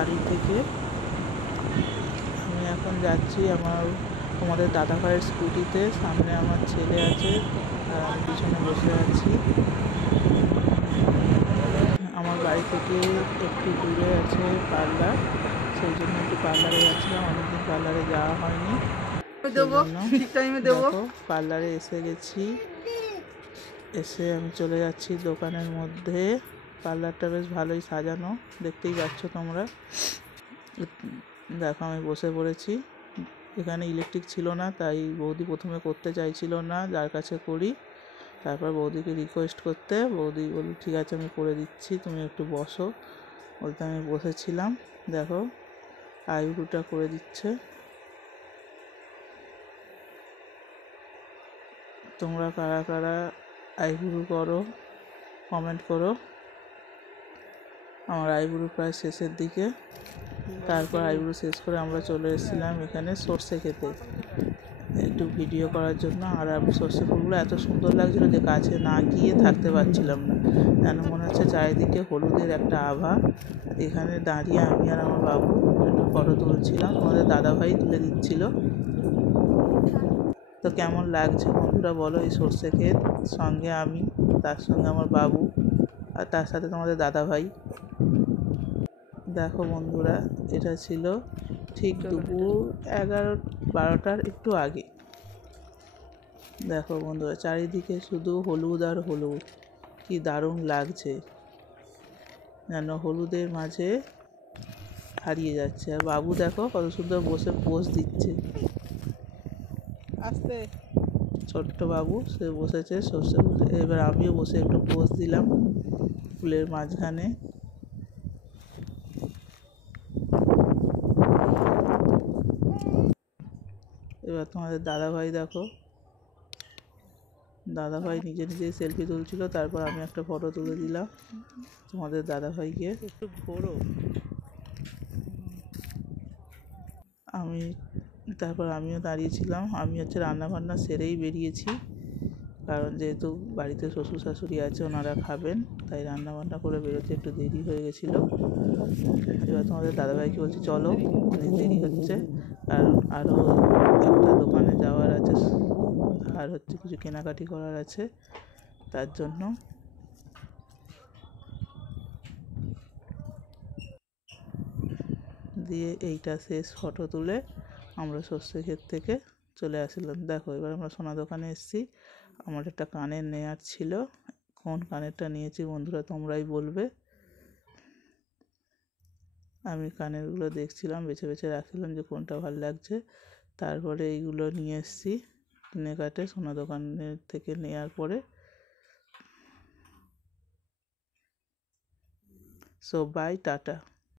বাড়ি থেকে আমি এখন যাচ্ছি তোমাদের দাদা ভাইয়ের স্কুটিতে। সামনে আমার ছেলে আছে আর আমি পিছনে বসে আছি। আমার বাড়ি থেকে একটু দূরে আছে পার্লার, সেই জন্য একটু পার্লারে যাচ্ছিলাম। অনেকদিন পার্লারে যাওয়া হয়নি, দেখো পার্লারে এসে গেছি। এসে আমি চলে যাচ্ছি দোকানের মধ্যে। পার্লারটা বেশ ভালোই সাজানো, দেখতেই পাচ্ছ তোমরা। দেখো আমি বসে পড়েছি। এখানে ইলেকট্রিক ছিল না, তাই বৌদি প্রথমে করতে চাইছিল না, যার কাছে করি। তারপর বৌদিকে রিকোয়েস্ট করতে বৌদি বলল ঠিক আছে আমি করে দিচ্ছি, তুমি একটু বসো। বলতে আমি বসেছিলাম। দেখো আইব্রোটা করে দিচ্ছে। তোমরা কারা কারা আইব্রো করো কমেন্ট করো। আমার আইব্রো প্রায় শেষের দিকে। তারপর আইব্রো শেষ করে আমরা চলে এসেছিলাম এখানে সর্ষে খেতে একটু ভিডিও করার জন্য। আর সর্ষে ফুলগুলো এত সুন্দর লাগছিলো যে কাছে না গিয়ে থাকতে পারছিলাম না, যেন মনে হচ্ছে চারিদিকে হলুদের একটা আভা। এখানে দাঁড়িয়ে আমি আর আমার বাবু একটু ফটো তুলছিলাম, আমাদের দাদাভাই তুলে দিচ্ছিল। তো কেমন লাগছে বন্ধুরা বলো এই সর্ষে ক্ষেত, সঙ্গে আমি, তার সঙ্গে আমার বাবু, আর তার সাথে তোমাদের দাদাভাই। দেখো বন্ধুরা এটা ছিল ঠিক দুপুর 11-12টার একটু আগে। দেখো বন্ধুরা চারিদিকে শুধু হলুদ আর হলুদ, কি দারুণ লাগছে, যেন হলুদের মাঝে হারিয়ে যাচ্ছে। আর বাবু দেখো কত সুন্দর বসে পোজ দিচ্ছে। আস্তে ছোট্ট বাবু সে বসেছে সর্ষে ফুলে। এবার আমিও বসে একটু পোজ দিলাম ফুলের মাঝখানে। এবার তোমাদের দাদাভাই দেখো, দাদাভাই নিজে নিজেই সেলফি তুলছিল। তারপর আমি একটা ফটো তুলে দিলাম তোমাদের দাদাভাইকে। একটু ঘোরো। তারপর আমিও দাঁড়িয়েছিলাম। আমি রান্নাবান্না সেরেই বেরিয়েছি, কারণ যেহেতু বাড়িতে শ্বশুর শাশুড়ি আছে, ওনারা খাবেন, তাই রান্নাবান্না করে বেরোতে একটু দেরি হয়ে গেছিলো। এবার তোমাদের দাদাভাইকে বলছি চলো, অনেক দেরি হচ্ছে, কারণ আরও একটা দোকানে যাওয়ার আছে, আর কিছু কেনাকাটি করার আছে, তার জন্য। দিয়ে এইটা শেষ ফটো তুলে আমরা সর্ষে ক্ষেত থেকে চলে আসলাম। দেখো এবার আমরা সোনা দোকানে এসেছি। আমার একটা কানের নেওয়ার ছিল, কোন কানেরটা নিয়েছি বন্ধুরা তোমরাই বলবে। আমি কানেরগুলো দেখছিলাম, বেছে বেছে রাখছিলাম যে কোনটা ভালো লাগছে। তারপরে এইগুলো নিয়ে এসেছি কিনে কাটে সোনা দোকানের থেকে নেওয়ার পরে। So bye, tata.